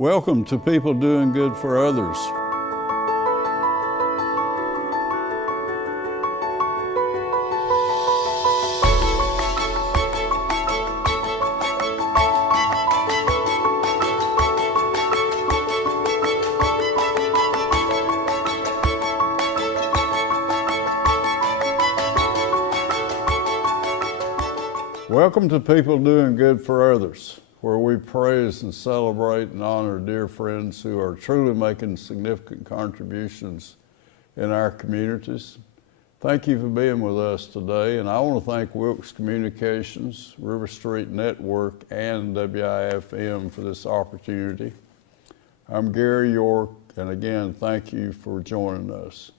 Welcome to People Doing Good for Others. Welcome to People Doing Good for Others, where we praise and celebrate and honor dear friends who are truly making significant contributions in our communities. Thank you for being with us today, and I want to thank Wilkes Communications, River Street Network, and WIFM for this opportunity. I'm Gary York, and again, thank you for joining us.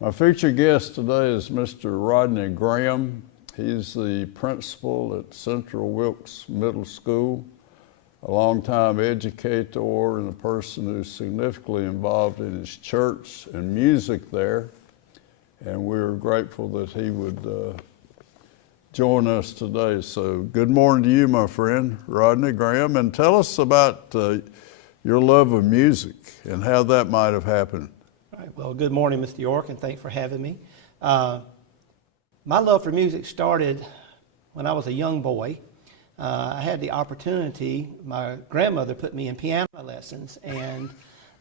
My featured guest today is Mr. Rodney Graham. He's the principal at Central Wilkes Middle School, a longtime educator and a person who's significantly involved in his church and music there. And we're grateful that he would join us today. So good morning to you, my friend, Rodney Graham, and tell us about your love of music and how that might have happened. All right. Well, good morning, Mr. York, and thanks for having me. My love for music started when I was a young boy. I had the opportunity, my grandmother put me in piano lessons, and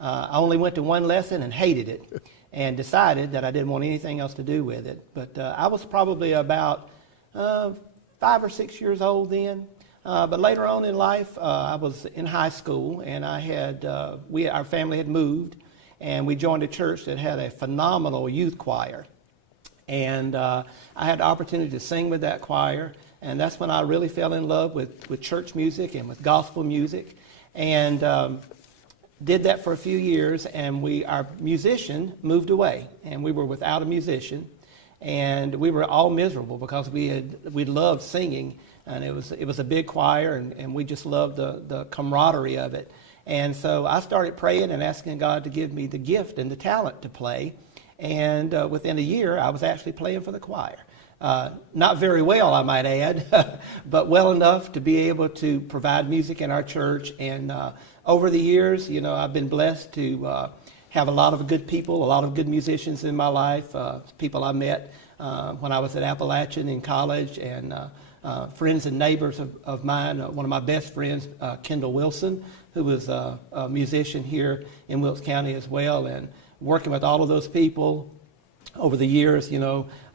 I only went to one lesson and hated it and decided that I didn't want anything else to do with it. But I was probably about 5 or 6 years old then. But later on in life, I was in high school, and I had our family had moved, and we joined a church that had a phenomenal youth choir. And I had the opportunity to sing with that choir, and that's when I really fell in love with church music and with gospel music, and did that for a few years. And our musician moved away, and we were without a musician, and we were all miserable because we loved singing, and it was a big choir, and we just loved the camaraderie of it. And so I started praying and asking God to give me the gift and the talent to play. And within a year, I was actually playing for the choir. Not very well, I might add, but well enough to be able to provide music in our church. And over the years, I've been blessed to have a lot of good people, a lot of good musicians in my life, people I met when I was at Appalachian in college, and friends and neighbors of mine. One of my best friends, Kendall Wilson, who was a musician here in Wilkes County as well. And working with all of those people over the years,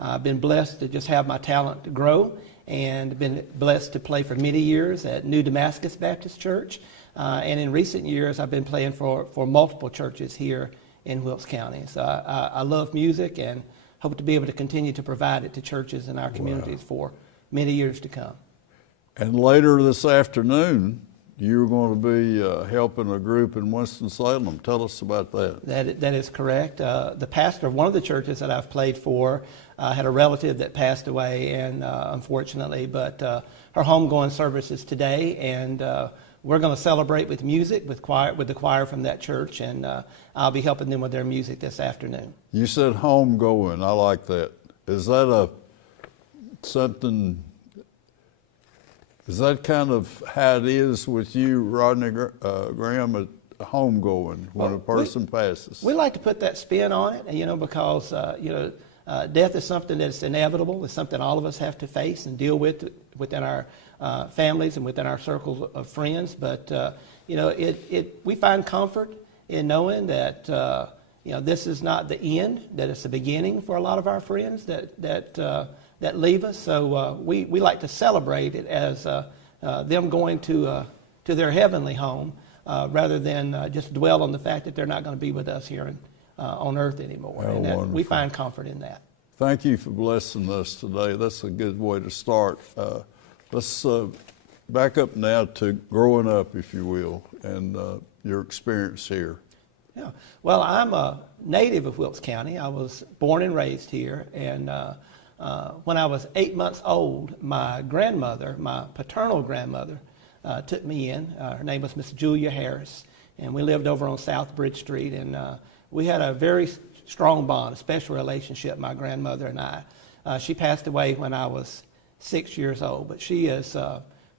I've been blessed to just have my talent to grow, and been blessed to play for many years at New Damascus Baptist Church. And in recent years, I've been playing for multiple churches here in Wilkes County. So I love music and hope to be able to continue to provide it to churches in our communities for many years to come. And later this afternoon, you're going to be helping a group in Winston-Salem. Tell us about that. That is correct. The pastor of one of the churches that I've played for had a relative that passed away, and unfortunately, but her homegoing service is today, and we're going to celebrate with music with the choir from that church, and I'll be helping them with their music this afternoon. You said homegoing. I like that. Is that something? Is that kind of how it is with you, Rodney Graham, at homegoing when a person passes? We like to put that spin on it, because death is something that's inevitable. It's something all of us have to face and deal with within our families and within our circles of friends. But we find comfort in knowing that this is not the end; that it's the beginning for a lot of our friends that leave us. So we like to celebrate it as them going to their heavenly home, rather than just dwell on the fact that they're not going to be with us here on earth anymore. Oh, and we find comfort in that. Thank you for blessing us today. That's a good way to start. Let's back up now to growing up, if you will, and your experience here. Yeah. Well, I'm a native of Wilkes County. I was born and raised here, and when I was 8 months old, my grandmother, my paternal grandmother, took me in. Her name was Miss Julia Harris, and we lived over on South Bridge Street, and we had a very strong bond, a special relationship, my grandmother and I. She passed away when I was 6 years old, but she is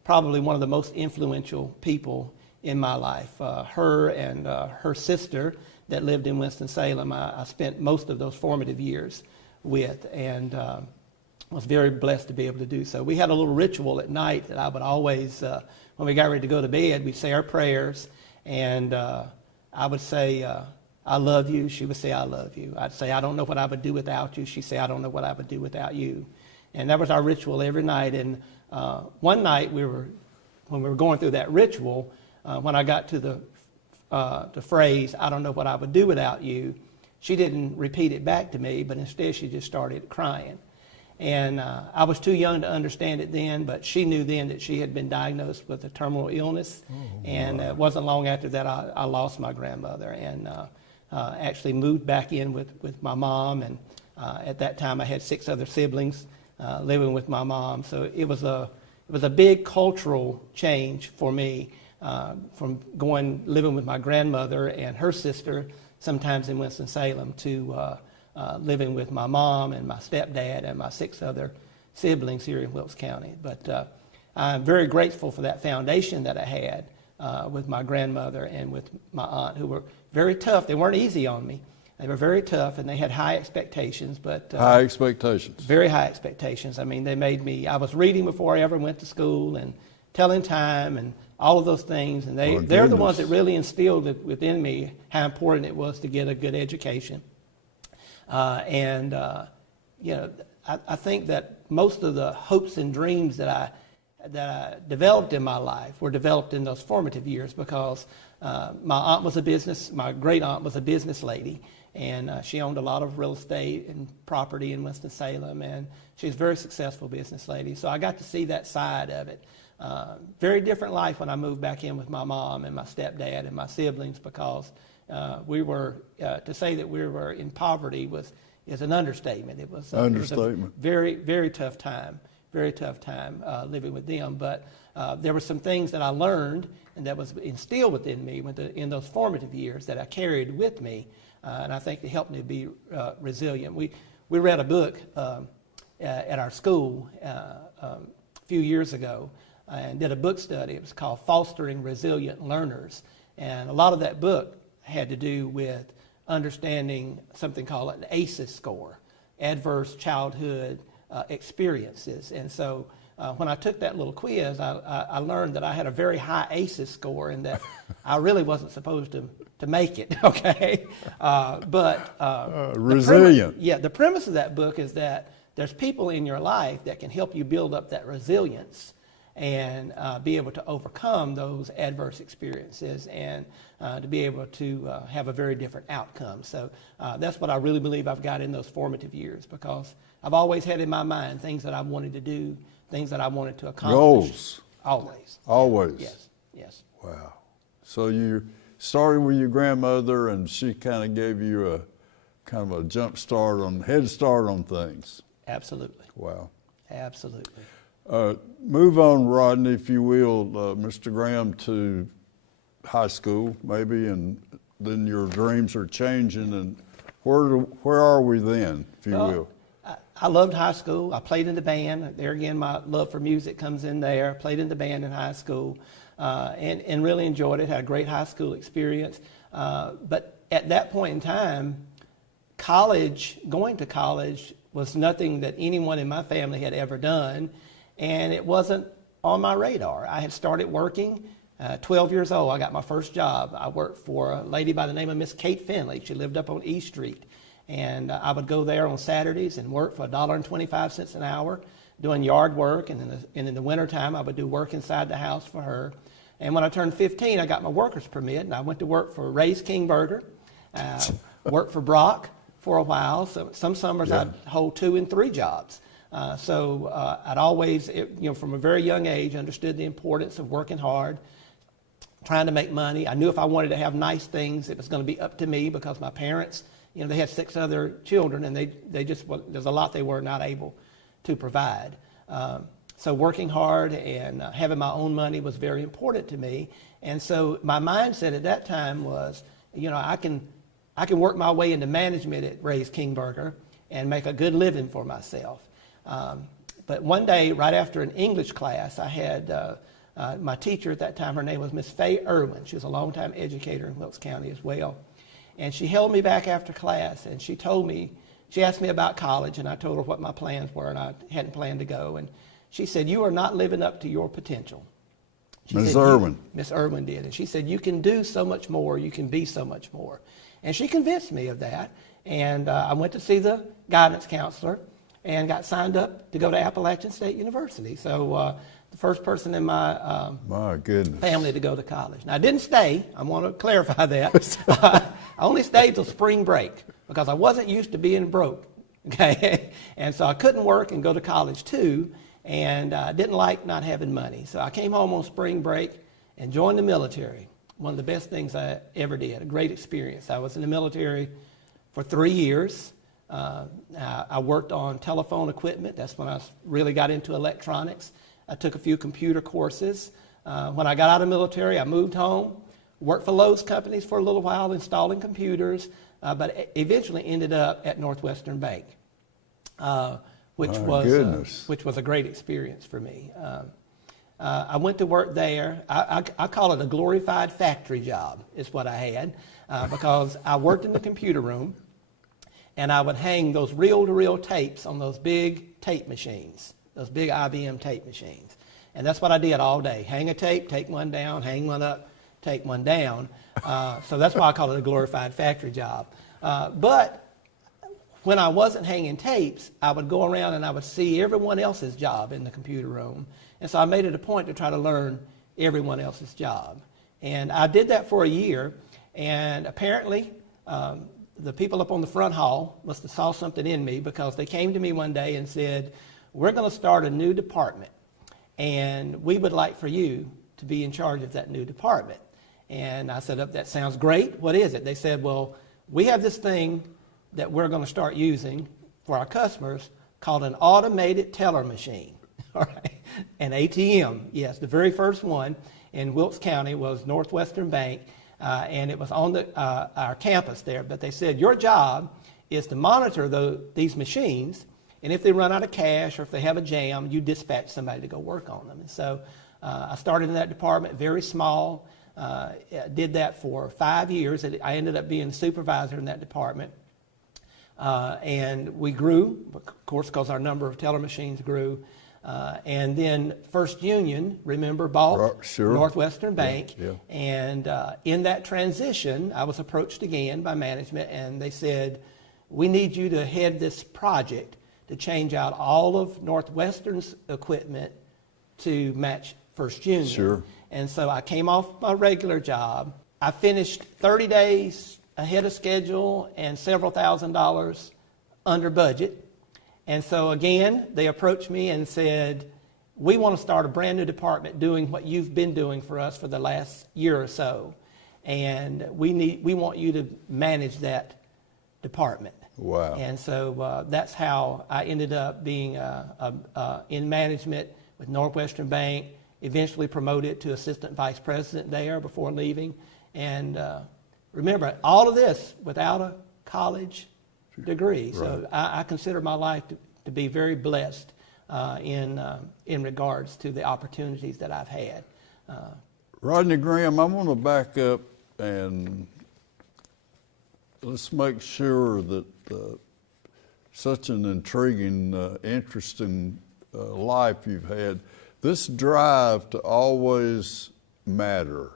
probably one of the most influential people in my life. Her and her sister that lived in Winston-Salem, I spent most of those formative years with, and was very blessed to be able to do so. We had a little ritual at night that I would always, when we got ready to go to bed, we'd say our prayers, and I would say, I love you. She would say, I love you. I'd say, I don't know what I would do without you. She'd say, I don't know what I would do without you. And that was our ritual every night. And one night when we were going through that ritual, when I got to the phrase, I don't know what I would do without you, she didn't repeat it back to me, but instead she just started crying. And I was too young to understand it then, but she knew then that she had been diagnosed with a terminal illness. And it wasn't long after that I lost my grandmother, and actually moved back in with my mom. And at that time I had 6 other siblings living with my mom. So it was a big cultural change for me, from living with my grandmother and her sister, sometimes in Winston-Salem, to living with my mom and my stepdad and my 6 other siblings here in Wilkes County. But I'm very grateful for that foundation that I had with my grandmother and with my aunt, who were very tough. They weren't easy on me. They were very tough, and they had high expectations. But high expectations. Very high expectations. I mean, they made me, I was reading before I ever went to school, and telling time, and all of those things. And they're the ones that really instilled within me how important it was to get a good education. I think that most of the hopes and dreams that I developed in my life were developed in those formative years, because my great aunt was a business lady, and she owned a lot of real estate and property in Winston-Salem, and she was a very successful business lady. So I got to see that side of it. Very different life when I moved back in with my mom and my stepdad and my siblings, because to say that we were in poverty is an understatement. It was a very, very tough time. Very tough time living with them. But there were some things that I learned and that was instilled within me in those formative years that I carried with me, and I think it helped me be resilient. We read a book at our school a few years ago and did a book study. It was called Fostering Resilient Learners. And a lot of that book had to do with understanding something called an ACEs score, Adverse Childhood Experiences. And so when I took that little quiz, I learned that I had a very high ACEs score, and that I really wasn't supposed to make it, okay? Resilient. The premise of that book is that there's people in your life that can help you build up that resilience and be able to overcome those adverse experiences, and to be able to have a very different outcome. So that's what I really believe I've got in those formative years, because I've always had in my mind things that I wanted to do, things that I wanted to accomplish. Goals. Always. Always. Yes. Wow. So you started with your grandmother, and she kind of gave you a kind of a head start on things. Absolutely. Wow. Absolutely. Move on, Rodney, if you will, Mr. Graham, to high school maybe, and then your dreams are changing, and where are we then, if you will? I loved high school. I played in the band. There again, my love for music comes in there. I played in the band in high school, and really enjoyed it. Had a great high school experience. But at that point in time, going to college was nothing that anyone in my family had ever done, and it wasn't on my radar. I had started working 12 years old. I got my first job. I worked for a lady by the name of Miss Kate Finley. She lived up on East Street. And I would go there on Saturdays and work for $1.25 an hour doing yard work. And in the wintertime, I would do work inside the house for her. And when I turned 15, I got my worker's permit, and I went to work for Ray's King Burger, worked for Brock for a while. So some summers I'd hold 2 and 3 jobs. So I'd always, from a very young age, understood the importance of working hard, trying to make money. I knew if I wanted to have nice things, it was going to be up to me, because my parents, they had 6 other children, and there's a lot they were not able to provide. So working hard and having my own money was very important to me. And so my mindset at that time was, I can work my way into management at Ray's King Burger and make a good living for myself. But one day, right after an English class, I had My teacher at that time, her name was Miss Faye Irwin. She was a longtime educator in Wilkes County as well. And she held me back after class, and she asked me about college, and I told her what my plans were, and I hadn't planned to go. And she said, "You are not living up to your potential." Ms. Irwin. Miss Irwin did. And she said, "You can do so much more. You can be so much more." And she convinced me of that. And I went to see the guidance counselor and got signed up to go to Appalachian State University. So the first person in my goodness, family to go to college. Now, I didn't stay. I want to clarify that. I only stayed till spring break because I wasn't used to being broke. Okay, and so I couldn't work and go to college too, and I didn't like not having money. So I came home on spring break and joined the military. One of the best things I ever did. A great experience. I was in the military for 3 years. I worked on telephone equipment. That's when I really got into electronics. I took a few computer courses. When I got out of the military, I moved home, worked for Lowe's companies for a little while installing computers, but eventually ended up at Northwestern Bank, which was a great experience for me. I went to work there. I call it a glorified factory job is what I had because I worked in the computer room, and I would hang those reel-to-reel tapes on those big tape machines, those big IBM tape machines. And that's what I did all day. Hang a tape, take one down, hang one up, take one down. So that's why I call it a glorified factory job. But when I wasn't hanging tapes, I would go around and I would see everyone else's job in the computer room. And so I made it a point to try to learn everyone else's job. And I did that for a year. And apparently, the people up on the front hall must have saw something in me because they came to me one day and said, "We're going to start a new department, and we would like for you to be in charge of that new department." And I said, "Oh, that sounds great. What is it?" They said, "Well, we have this thing that we're going to start using for our customers called an automated teller machine." All right, an ATM. Yes, the very first one in Wilkes County was Northwestern Bank, and it was on our campus there. But they said, "Your job is to monitor these machines, and if they run out of cash or if they have a jam, you dispatch somebody to go work on them." And so I started in that department, very small, did that for 5 years. I ended up being the supervisor in that department. And we grew, of course, because our number of teller machines grew. And then First Union, remember, bought Northwestern Bank. Yeah. And in that transition, I was approached again by management, and they said, "We need you to head this project to change out all of Northwestern's equipment to match First Union." Sure. And so I came off my regular job. I finished 30 days ahead of schedule and several $1,000s under budget. And so again, they approached me and said, "We want to start a brand new department doing what you've been doing for us for the last year or so. And we want you to manage that department." Wow. And so that's how I ended up being in management with Northwestern Bank, eventually promoted to assistant vice president there before leaving. And remember, all of this without a college degree. Right. So I consider my life to be very blessed in regards to the opportunities that I've had. Rodney Graham, I want to back up and let's make sure that such an intriguing, interesting life you've had. This drive to always matter,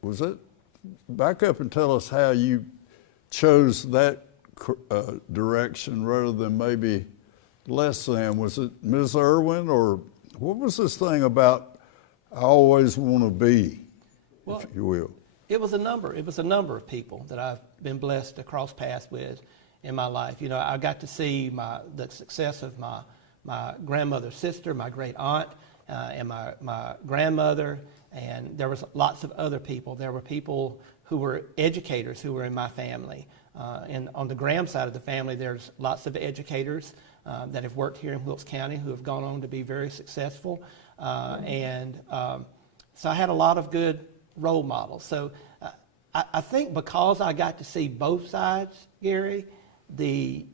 was it, back up and tell us how you chose that direction rather than maybe less than. Was it Ms. Irwin, or what was this thing about I always want to be, if you will? It was a number of people that I've been blessed to cross paths with in my life. You know, I got to see the success of my grandmother's sister, my great aunt, and my grandmother, and there was lots of other people. There were people who were educators who were in my family. And on the Graham side of the family, there's lots of educators that have worked here in Wilkes County who have gone on to be very successful. So I had a lot of good role models. So I think because I got to see both sides, Gary, the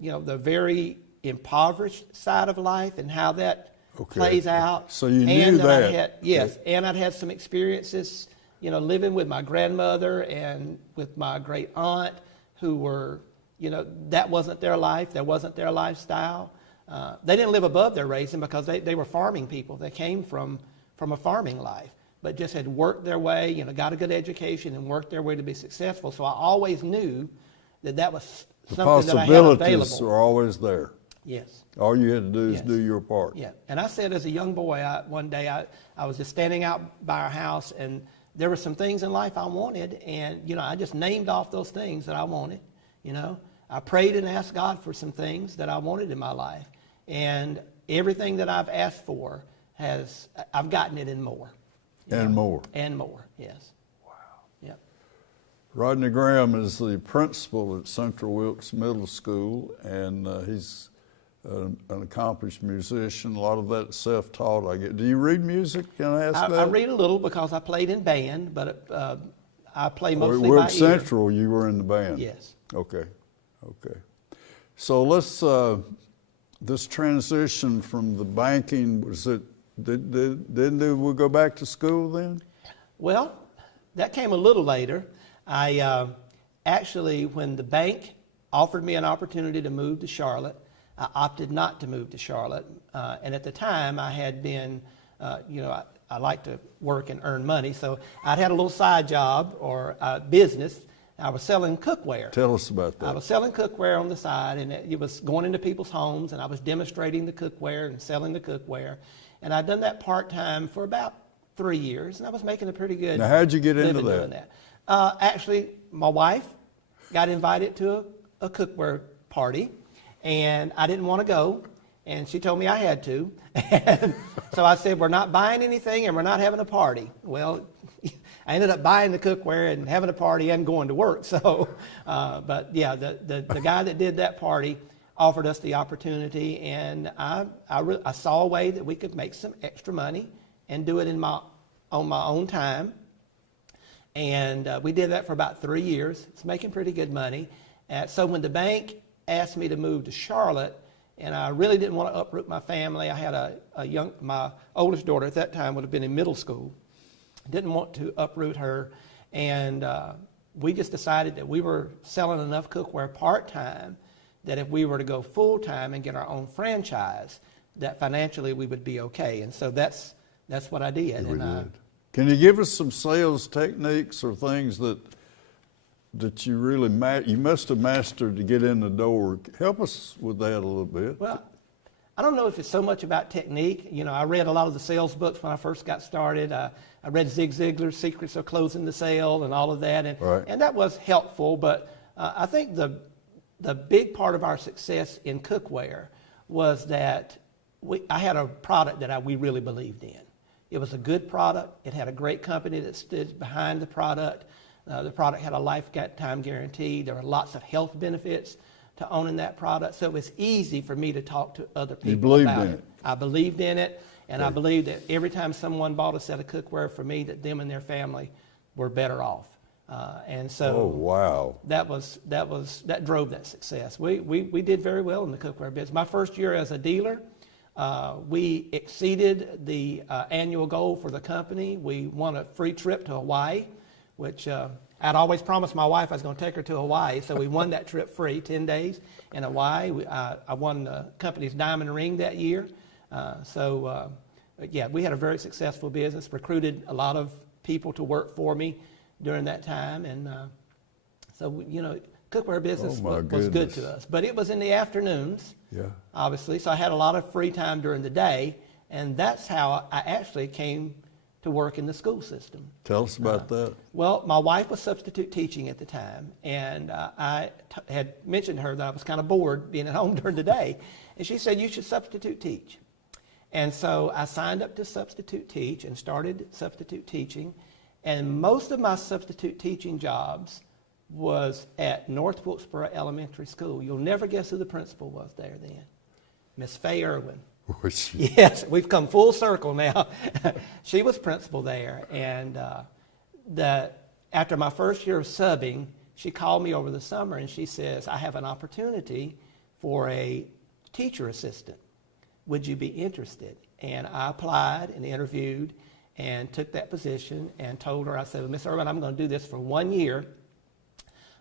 very impoverished side of life and how that plays out. So you knew and that. I had, yes, and I'd had some experiences, you know, living with my grandmother and with my great aunt, who were, you know, that wasn't their life. That wasn't their lifestyle. They didn't live above their raising because they were farming people. They came from a farming life, but just had worked their way, you know, got a good education and worked their way to be successful. So I always knew that was something that I had available. The possibilities are always there. Yes. All you had to do is do your part. Yeah. And I said as a young boy, one day I was just standing out by our house, and there were some things in life I wanted, and, you know, I just named off those things that I wanted, you know. I prayed and asked God for some things that I wanted in my life. And everything that I've asked for I've gotten it and more. And more. And more, yes. Wow. Yeah. Rodney Graham is the principal at Central Wilkes Middle School, and he's an accomplished musician. A lot of that self-taught, I get. Do you read music? Can I ask that? I read a little because I played in band, but I play mostly by Wilkes ear. Central, you were in the band? Yes. Okay. So let's, this transition from the banking, didn't we go back to school then? Well, that came a little later. I actually, when the bank offered me an opportunity to move to Charlotte, I opted not to move to Charlotte. And at the time, I had been, you know, I like to work and earn money, so I'd had a little side job or business. I was selling cookware. Tell us about that. I was selling cookware on the side, and it was going into people's homes, and I was demonstrating the cookware and selling the cookware. And I'd done that part-time for about 3 years, and I was making a pretty good Now, how'd you get into living doing that. Actually, my wife got invited to a cookware party, and I didn't want to go, and she told me I had to. And so I said, we're not buying anything, and we're not having a party. Well, I ended up buying the cookware and having a party and going to work. So, but yeah, the guy that did that party offered us the opportunity, and I saw a way that we could make some extra money and do it on my own time. And we did that for about 3 years. It's making pretty good money. So when the bank asked me to move to Charlotte, and I really didn't want to uproot my family. I had my oldest daughter at that time would have been in middle school. Didn't want to uproot her, and we just decided that we were selling enough cookware part-time that if we were to go full-time and get our own franchise, that financially we would be okay. And so that's what I did. Can you give us some sales techniques or things that you really you must have mastered to get in the door? Help us with that a little bit. Well, I don't know if it's so much about technique. You know, I read a lot of the sales books when I first got started. I read Zig Ziglar's Secrets of Closing the Sale and all of that, and that was helpful. But I think the big part of our success in cookware was that I had a product that we really believed in. It was a good product. It had a great company that stood behind the product. The product had a lifetime guarantee. There were lots of health benefits to owning that product. So it was easy for me to talk to other people about it. I believed in it, and I believed that every time someone bought a set of cookware for me, that them and their family were better off. And so that drove that success. We did very well in the cookware business. My first year as a dealer, we exceeded the annual goal for the company. We won a free trip to Hawaii, which I'd always promised my wife I was going to take her to Hawaii, so we won that trip free, 10 days in Hawaii. I won the company's diamond ring that year. Yeah, we had a very successful business, recruited a lot of people to work for me during that time. And so, you know, cookware business was good to us. But it was in the afternoons, obviously, so I had a lot of free time during the day, and that's how I actually came to work in the school system. Tell us about that. Well, my wife was substitute teaching at the time, and I had mentioned to her that I was kind of bored being at home during the day, and she said, you should substitute teach. And so I signed up to substitute teach and started substitute teaching, and most of my substitute teaching jobs was at North Wilkesboro Elementary School. You'll never guess who the principal was there then. Miss Faye Irwin. Yes, we've come full circle now. She was principal there, and after my first year of subbing, she called me over the summer and she says, I have an opportunity for a teacher assistant. Would you be interested? and I applied and interviewed and took that position and told her, I said, well, Miss Irvin, I'm going to do this for 1 year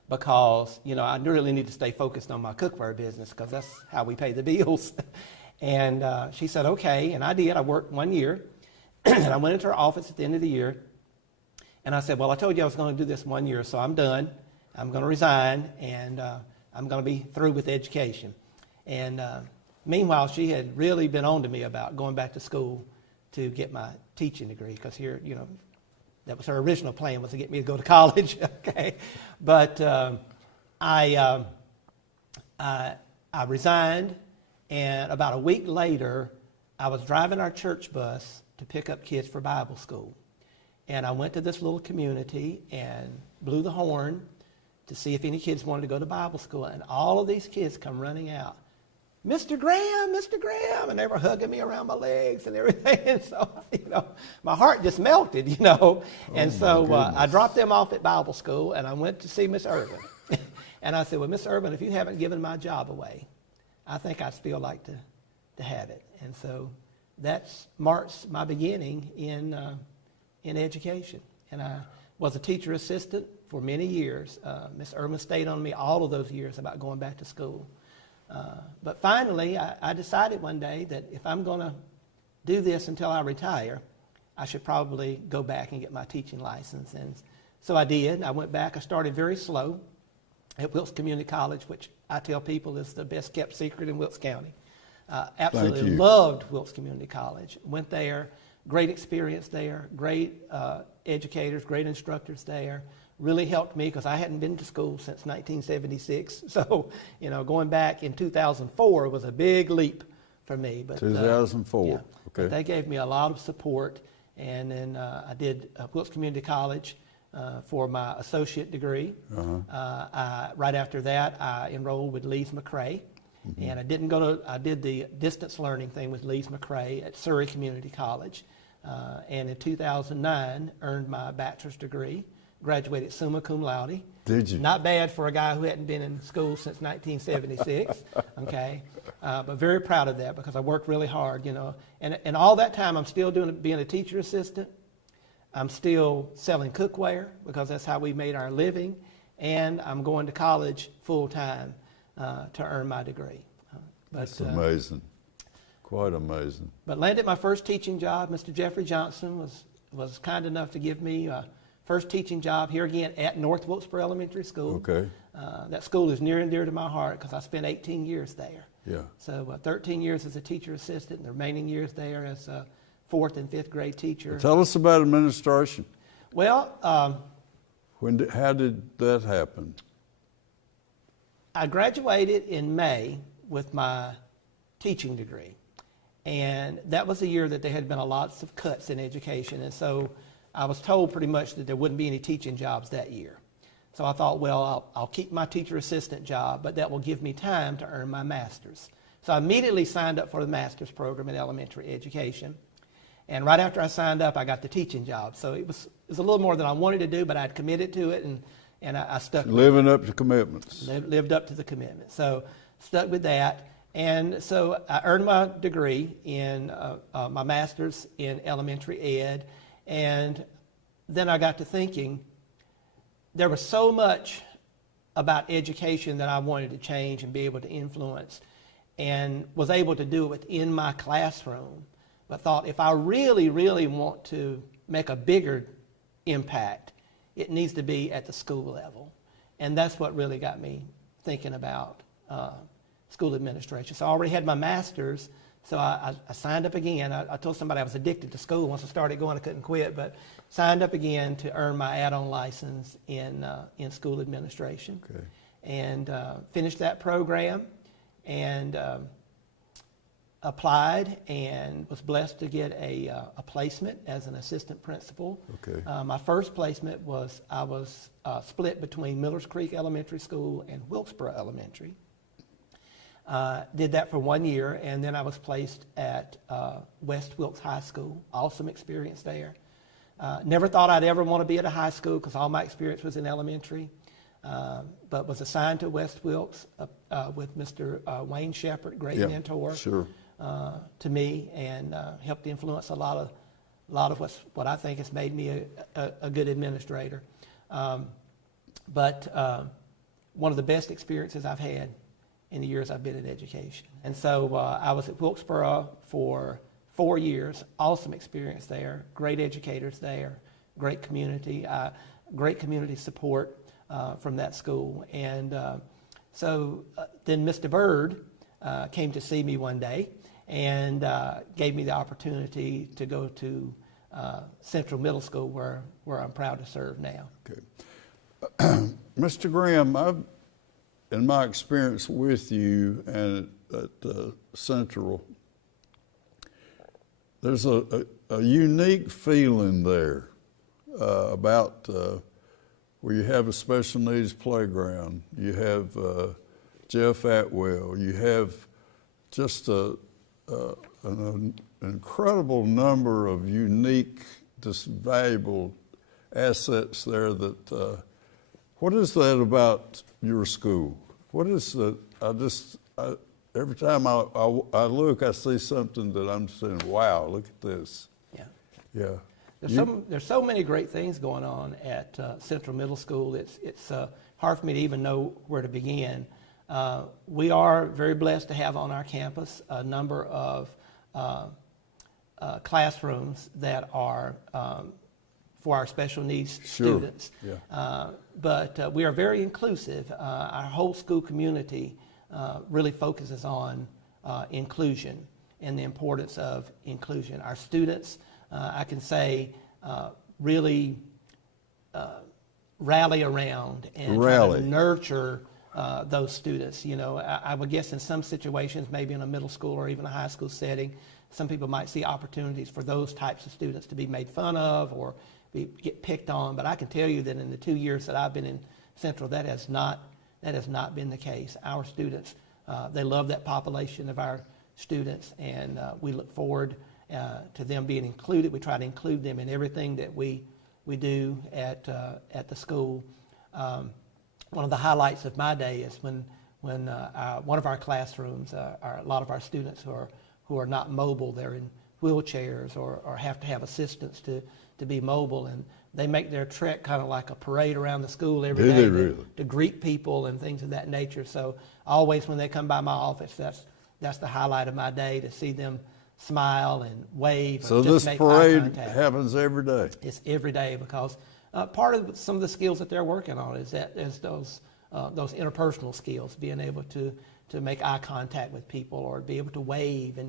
because, I really need to stay focused on my cookware business because that's how we pay the bills. And she said, okay, and I did. I worked 1 year, and I went into her office at the end of the year, and I said, well, I told you I was going to do this 1 year, so I'm done. I'm going to resign, and I'm going to be through with education. And meanwhile, she had really been on to me about going back to school to get my teaching degree because here, that was her original plan, was to get me to go to college. Okay, but I resigned, and about a week later, I was driving our church bus to pick up kids for Bible school, and I went to this little community and blew the horn to see if any kids wanted to go to Bible school, and all of these kids come running out. Mr. Graham, and they were hugging me around my legs and everything. And so, my heart just melted, And so I dropped them off at Bible school, and I went to see Miss Irvin. And I said, well, Miss Irvin, if you haven't given my job away, I think I'd still like to have it. And so that's marked my beginning in education. And I was a teacher assistant for many years. Miss Irvin stayed on me all of those years about going back to school. But finally, I decided one day that if I'm going to do this until I retire, I should probably go back and get my teaching license. And so I did. I went back. I started very slow at Wilkes Community College, which I tell people is the best kept secret in Wilkes County. Absolutely loved Wilkes Community College. Went there, great experience there, great educators, great instructors there. Really helped me because I hadn't been to school since 1976. So, going back in 2004 was a big leap for me. But 2004, yeah, okay. But they gave me a lot of support. And then I did Wilkes Community College for my associate degree. Right after that, I enrolled with Lees McRae. Mm-hmm. And I did the distance learning thing with Lees McRae at Surrey Community College. And in 2009, earned my bachelor's degree. Graduated summa cum laude. Did you? Not bad for a guy who hadn't been in school since 1976. Okay, but very proud of that because I worked really hard, And all that time, I'm still being a teacher assistant. I'm still selling cookware because that's how we made our living, and I'm going to college full time to earn my degree. That's amazing, quite amazing. But landed my first teaching job. Mr. Jeffrey Johnson was kind enough to give me first teaching job here again at North Wilkesboro Elementary School. Okay. That school is near and dear to my heart because I spent 18 years there. Yeah. So 13 years as a teacher assistant and the remaining years there as a 4th and 5th grade teacher. Well, tell us about administration. Well, how did that happen? I graduated in May with my teaching degree. And that was the year that there had been lots of cuts in education. And so I was told pretty much that there wouldn't be any teaching jobs that year. So I thought, well, I'll keep my teacher assistant job, but that will give me time to earn my master's. So I immediately signed up for the master's program in elementary education. And right after I signed up, I got the teaching job. So it was a little more than I wanted to do, but I'd committed to it, and I stuck with it. Living up to commitments. Lived up to the commitment. So stuck with that. And so I earned my degree in my master's in elementary ed. And then I got to thinking, there was so much about education that I wanted to change and be able to influence, and was able to do it within my classroom. But thought, if I really, really want to make a bigger impact, it needs to be at the school level. And that's what really got me thinking about school administration. So I already had my master's, so I signed up again. I told somebody I was addicted to school. Once I started going, I couldn't quit, but signed up again to earn my add-on license in school administration. Okay. And finished that program and applied and was blessed to get a placement as an assistant principal. Okay. My first placement was, I was split between Millers Creek Elementary School and Wilkesboro Elementary. Did that for 1 year, and then I was placed at West Wilkes High School. Awesome experience there. Never thought I'd ever want to be at a high school because all my experience was in elementary, but was assigned to West Wilkes with Mr. Wayne Shepard, great mentor. Sure. to me and helped influence a lot of what I think has made me a good administrator. But one of the best experiences I've had in the years I've been in education. And so I was at Wilkesboro for 4 years, awesome experience there, great educators there, great community support from that school. And so then Mr. Bird came to see me one day and gave me the opportunity to go to Central Middle School where I'm proud to serve now. Okay. Mr. Graham, in my experience with you and at Central, there's a unique feeling there about where you have a special needs playground, you have Jeff Atwell, you have just an incredible number of unique, just valuable assets there that, what is that about your school? What is the, every time I look, I see something that I'm saying, wow, look at this. Yeah. Yeah. There's so many great things going on at Central Middle School. It's hard for me to even know where to begin. We are very blessed to have on our campus a number of classrooms that are for our special needs students. Yeah. But we are very inclusive. Our whole school community really focuses on inclusion and the importance of inclusion. Our students, I can say, really rally around and try to nurture those students. You know, I would guess in some situations, maybe in a middle school or even a high school setting, some people might see opportunities for those types of students to be made fun of or get picked on. But I can tell you that in the 2 years that I've been in Central, that has not been the case. Our students, they love that population of our students, and we look forward to them being included. We try to include them in everything that we do at the school. One of the highlights of my day is when one of our classrooms, a lot of our students who are not mobile, they're in wheelchairs or have to have assistance to be mobile, and they make their trek kind of like a parade around the school every day to greet people and things of that nature. So always when they come by my office, that's the highlight of my day, to see them smile and wave. So just this make parade eye contact. happens every day? It's every day, because part of some of the skills that they're working on is those interpersonal skills, being able to make eye contact with people, or be able to wave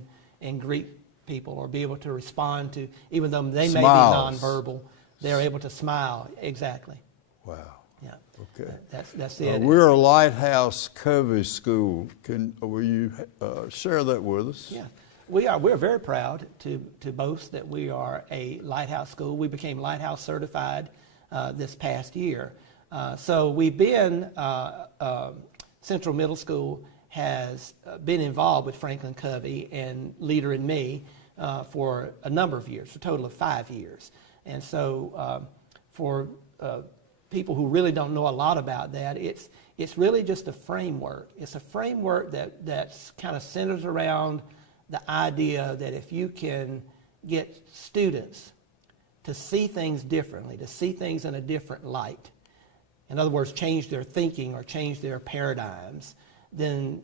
and greet people, or be able to respond to, even though they may be nonverbal, they're able to smile. Exactly. Wow. Yeah. Okay. That's it. We're a Lighthouse Covey school. Will you share that with us? Yeah. We are. We're very proud to boast that we are a Lighthouse school. We became Lighthouse certified this past year. So we've been, Central Middle School has been involved with Franklin Covey and Leader in Me for a number of years, a total of 5 years. And so for people who really don't know a lot about that, it's really just a framework. It's a framework that's kind of centers around the idea that if you can get students to see things differently, to see things in a different light, in other words, change their thinking or change their paradigms, then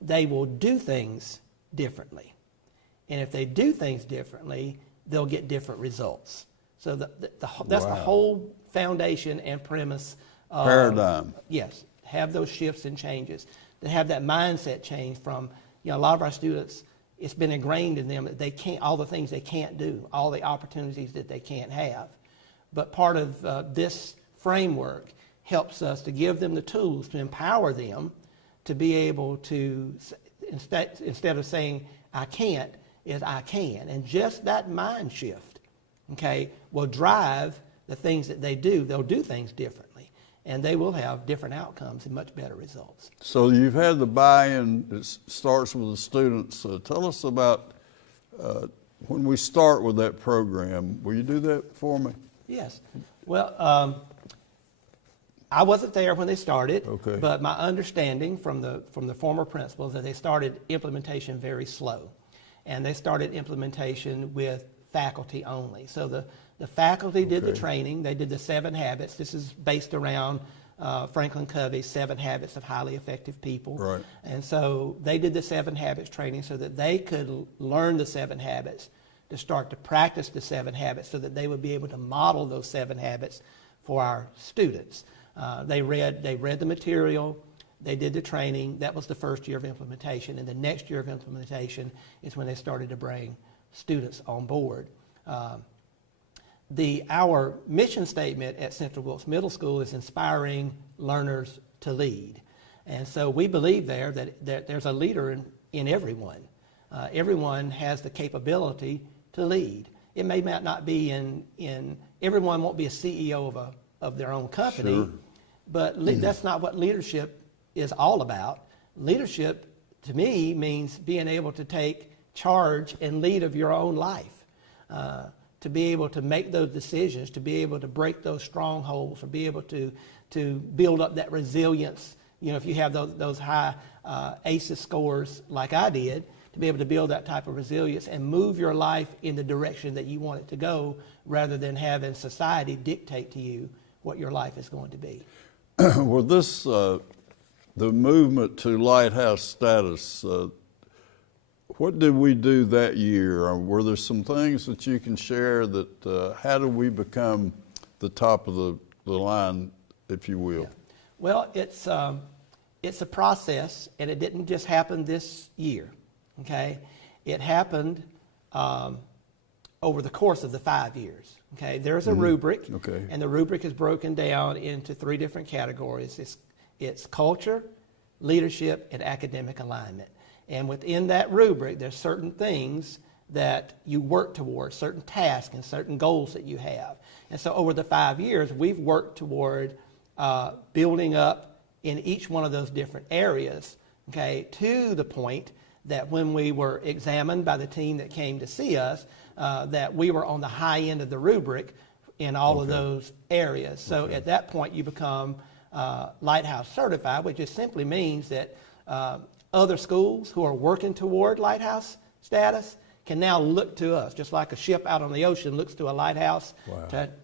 they will do things differently. And if they do things differently, they'll get different results. So that's the whole foundation and premise of paradigm. Yes, have those shifts and changes, to have that mindset change from, a lot of our students, it's been ingrained in them that they can't, all the things they can't do, all the opportunities that they can't have. But part of this framework helps us to give them the tools to empower them to be able to, instead of saying I can't, is I can. And just that mind shift, okay, will drive the things that they do. They'll do things differently, and they will have different outcomes and much better results. So you've had the buy-in. It starts with the students. Tell us about when we start with that program. Will you do that for me? Yes. Well, I wasn't there when they started, okay, but my understanding from the former principals that they started implementation very slow. and they started implementation with faculty only. So the faculty did the training. They did the 7 habits. This is based around Franklin Covey's 7 Habits of Highly Effective People. Right. And so they did the 7 habits training so that they could learn the 7 habits, to start to practice the 7 habits so that they would be able to model those 7 habits for our students. They read the material, they did the training. That was the first year of implementation. And the next year of implementation is when they started to bring students on board. Our mission statement at Central Wilkes Middle School is inspiring learners to lead. And so we believe there that there's a leader in everyone. Everyone has the capability to lead. It may not be everyone won't be a CEO of their own company, sure. But that's not what leadership is all about. Leadership, to me, means being able to take charge and lead of your own life, to be able to make those decisions, to be able to break those strongholds, or be able to build up that resilience. You know, if you have those high ACEs scores like I did, to be able to build that type of resilience and move your life in the direction that you want it to go, rather than having society dictate to you what your life is going to be. Well, the movement to Lighthouse status, what did we do that year? Were there some things that you can share that, how did we become the top of the line, if you will? Yeah. Well, it's a process, and it didn't just happen this year, okay? It happened over the course of the 5 years, okay? There's a rubric, okay. And the rubric is broken down into 3 different categories. It's culture, leadership, and academic alignment. And within that rubric, there's certain things that you work towards, certain tasks and certain goals that you have. And so over the 5 years, we've worked toward building up in each one of those different areas, okay, to the point that when we were examined by the team that came to see us, that we were on the high end of the rubric in all of those areas. So at that point, you become Lighthouse certified, which just simply means that other schools who are working toward Lighthouse status can now look to us, just like a ship out on the ocean looks to a lighthouse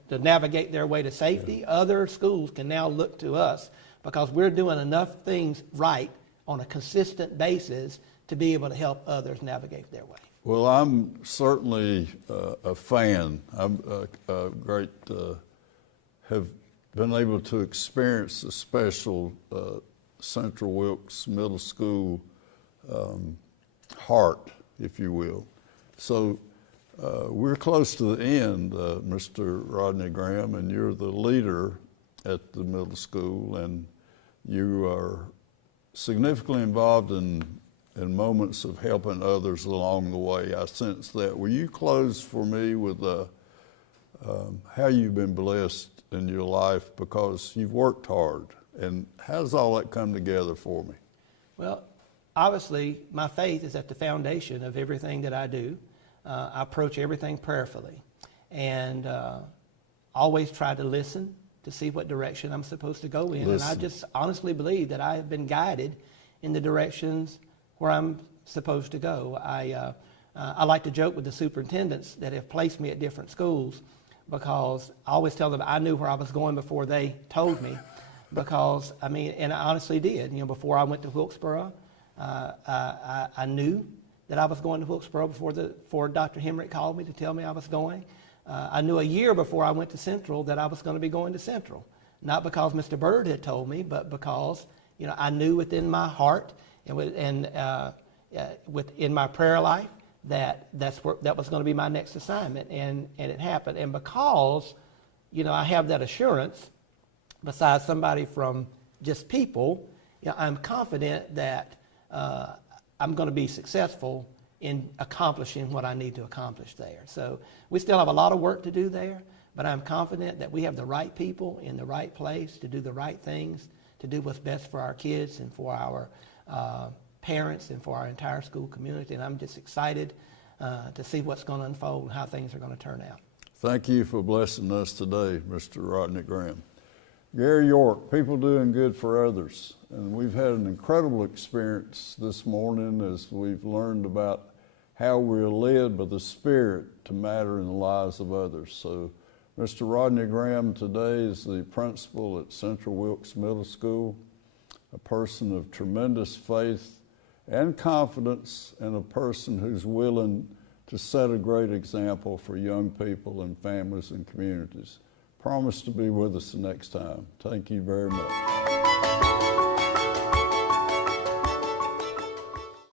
to navigate their way to safety. Yeah. Other schools can now look to us because we're doing enough things right on a consistent basis to be able to help others navigate their way. Well, I'm certainly a fan. I'm have been able to experience the special Central Wilkes Middle School heart, if you will. So we're close to the end, Mr. Rodney Graham, and you're the leader at the middle school, and you are significantly involved in moments of helping others along the way. I sense that. Will you close for me with how you've been blessed in your life, because you've worked hard, and how does all that come together for me? Well, obviously, my faith is at the foundation of everything that I do. I approach everything prayerfully, and always try to listen to see what direction I'm supposed to go in. Listen. And I just honestly believe that I have been guided in the directions where I'm supposed to go. I like to joke with the superintendents that have placed me at different schools, because I always tell them I knew where I was going before they told me. Because, I mean, and I honestly did. You know, before I went to Wilkesboro, I knew that I was going to Wilkesboro before Dr. Hemrick called me to tell me I was going. I knew a year before I went to Central that I was going to be going to Central. Not because Mr. Byrd had told me, but because, you know, I knew within my heart and within my prayer life that that was going to be my next assignment, and it happened. And because, you know, I have that assurance, besides somebody from just people, you know, I'm confident that I'm going to be successful in accomplishing what I need to accomplish there. So we still have a lot of work to do there, but I'm confident that we have the right people in the right place to do the right things, to do what's best for our kids and for our parents and for our entire school community. And I'm just excited to see what's going to unfold and how things are going to turn out. Thank you for blessing us today, Mr. Rodney Graham. Gary York, people doing good for others. And we've had an incredible experience this morning as we've learned about how we're led by the Spirit to matter in the lives of others. So Mr. Rodney Graham today is the principal at Central Wilkes Middle School, a person of tremendous faith and confidence, and a person who's willing to set a great example for young people and families and communities. Promise to be with us the next time. Thank you very much.